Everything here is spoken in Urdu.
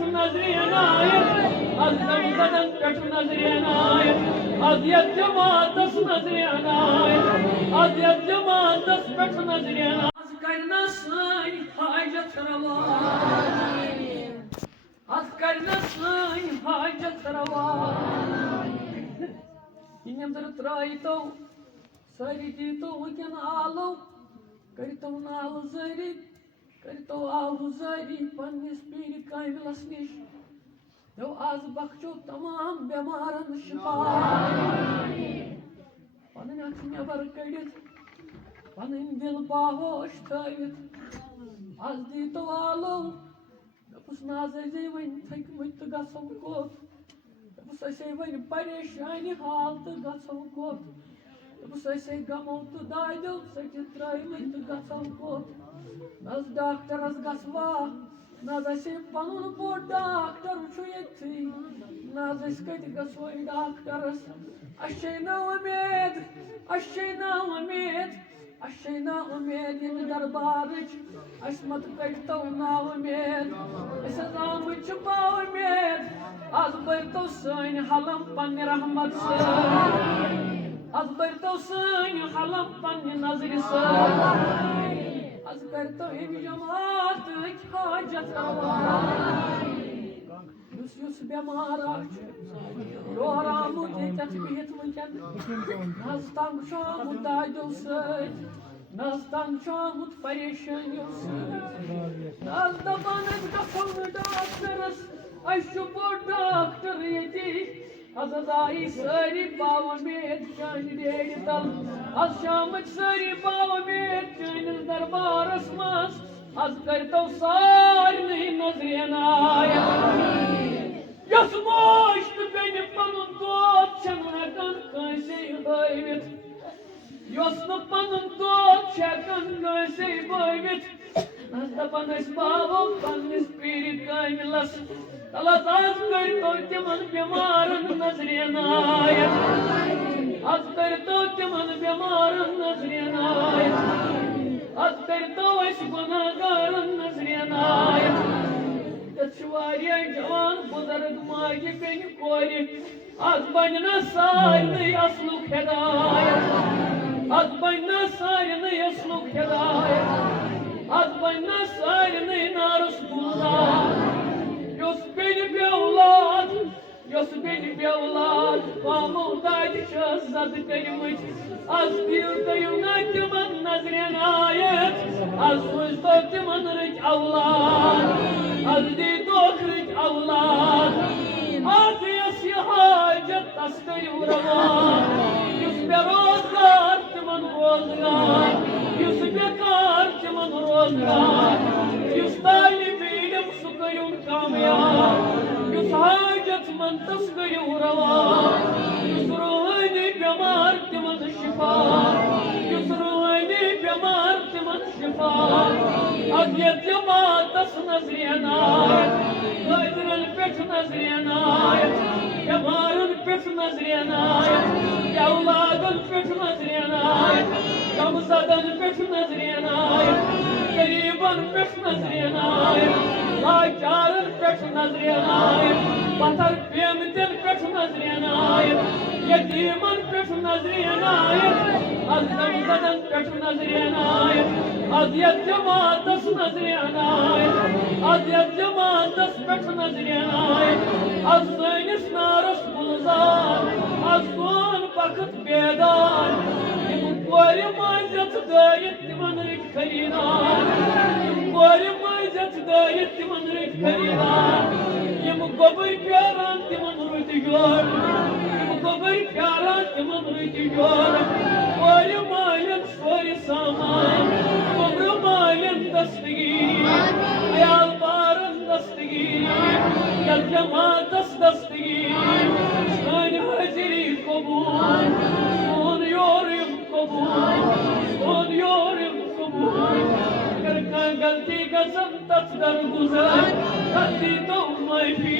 پٮ۪ٹھ نظرِ عنایت از نامزدن پٮ۪ٹھ نظرِ عنایت از یتھ جماعتس نظرِ عنایت از یتھ جماعتس پٮ۪ٹھ نظرِ عنایت از کرنا سٲنۍ حاجت روا از کرنا سٲنۍ حاجت روا یہِ نیٚنٛدٕر ترٛٲیتو سٲری دیٖتو وٕنکٮ۪ن آلو کٔرۍتو نالہٕ زٲری کٔرۍتو آوٕ زٲری پنٛنِس پیٖرِ کامِلس نِش دٮ۪و آز بخشو تمام بٮ۪مارن شِفا پنٕنۍ اَتھٕ نٮ۪بر کٔڑِتھ پنٕنۍ دِل باہوش تھٲوِتھ آز دیٖتو آلو دوٚپُس نہ حظ ٲسۍ وۄنۍ تھٔکۍمٕتۍ تہٕ گژھو کوٚت دوٚپُس أسے وۄنۍ پریشانہِ حال تہٕ گژھو کوٚت دوٚپُس أسے غمو تہٕ دادیو ژٔٹِتھ ترٛٲیمٕتۍ تہٕ گژھو کوٚت نہ حظ ڈاکٹرس گژھوا نہ حظ اَسے پنُن بوٚڑ ڈاکٹر چھُ ییٚتھی نہ حظ أسۍ کَتہِ گژھو ڈاکٹرس اَسہِ چھے نا اُمید اَسہِ چھے نا اُمید اَسہِ چھے نا اُمید ییٚمہِ دربارٕچ اَسہِ مت کٔڑۍتو نا اُمید أسۍ حظ آمٕتۍ چھِ با اُمید آز بٔرۍتو سٲنۍ حلم پننہِ رحمت سۭتۍ آز بٔرۍتو سٲنۍ حلم پننہِ نظرِ سۭتۍ آز کٔرۍتو اَمہِ جماعتٕکۍ حاجت روا یُس یُس بٮ۪مار چھُ یور آمُت ییٚتٮ۪تھ بِہِتھ وٕنکٮ۪ن نہ حظ تنٛگ چھُ آمُت دادیو سۭتۍ نہ حظ تنٛگ چھُ آمُت پریشٲنیو سۭتۍ نہ حظ دپان أسۍ گژھو نہٕ ڈاکٹرس اَسہِ چھُ بوٚڑ ڈاکٹر ییٚتی آز حظ آیی سٲری باوُمید چانہِ ڈیرِ تل آز چھِ آمٕتۍ سٲری باوُمید چٲنِس دربارس منٛز آز کٔرۍتو سارنٕے نظرِ عنایت یۄس موج تہٕ بیٚنہِ پنُن دود چھَنہٕ ہٮ۪کان کٲنٛسے ہٲوِتھ یۄس نہٕ پنُن دود چھِ ہٮ۪کان کٲنٛسے بٲوِتھ نہ حظ دپان أسۍ باوو پننِس پیٖرِ کامِلس تل حظ آز کٔرۍتو تِمن بٮ۪مارن نظرِ عنایت آز کٔرۍتو تِمن بٮ۪مارن نظرِ عنایت آز کٔرۍتو أسۍ گُناہ گارن نظرِ عنایت ییٚتٮ۪تھ چھِ واریاہ جوان بُزرگ ماجہِ بیٚنہِ کورِ آز بنہِ نا سارنٕے اصلُک ہدایت آز بنہِ نا سارنٕے اصلُک ہدایت آز بنہِ نا سارنٕے نارس گُلزار یۄس بیٚنہِ بے اولاد یۄس بیٚنہِ بے اولاد قومو دادِ چھَس زد کٔرۍمٕتۍ آز دِیِو نا تِمن نظرِ عنایت آز سوٗزتو تِمن رٕتۍ اولاد آز دیٖتوکھ رٕتۍ اولاد آز یۄس یہِ حاجت تس کٔرِو روا یُس بے روزگار تِمن روزگار یُس بیکار تِمن روزگار یُس طالبِ علم سُہ کٔرِوُن کامیاب یُس حاجت منٛد تس کٔرِو روا یُس روحٲنی بٮ۪مار تِمن شِفا یُس روحٲنی بٮ۪مار تِمن شِفا از یتھ جماعتس نظرِ عنایت قٲدرن پٮ۪ٹھ نظرِ عنایت بٮ۪مارن پٮ۪ٹھ نظرِ عنایت اولادن پٮ۪ٹھ نظرِ عنایت غمزدن پٮ۪ٹھ نظرِ عنایت غریٖبن پٮ۪ٹھ نظرِ عنایت لاچارن پٮ۪ٹھ نظرِ عنایت پتھر پیمٕتٮ۪ن پٮ۪ٹھ نظرِ عنایت یتیٖمن پٮ۪ٹھ نظرِ عنایت از غمزدن پٮ۪ٹھ نظرِ عنایت از یتھ جماعتس نظرِ عنایت از یتھ جماعتس پٮ۪ٹھ نظرِ عنایت از سٲنِس نارس گُلزار از سون وقت بیدار یِم کورِ مٲنٛزِتھ دٲرِتھ تِمن رٕتۍ خریٖدار یِم کورِ مٲنٛزِتھ دٲرِتھ تِمن رٕتۍ خریٖدار یِم گوٚبٕرۍ پھیران تِمن رٕتۍ جورٕ یِم گوٚبٕرۍ پھیران تِمن رٕتۍ جورٕ کورِ مٲلٮ۪ن سورِ سامان گوٚبرٕ مٲلٮ۪ن دستگیٖری عیال بارن دستگیٖری یتھ جماعتس دستگیٖری سٲنۍ حٲضری قبوٗل سون یورٕ قبوٗل سون یورٕ قبوٗل اگر کانٛہہ غلطی گژھن تتھ درگُزر تتھ دیٖتو معٲفی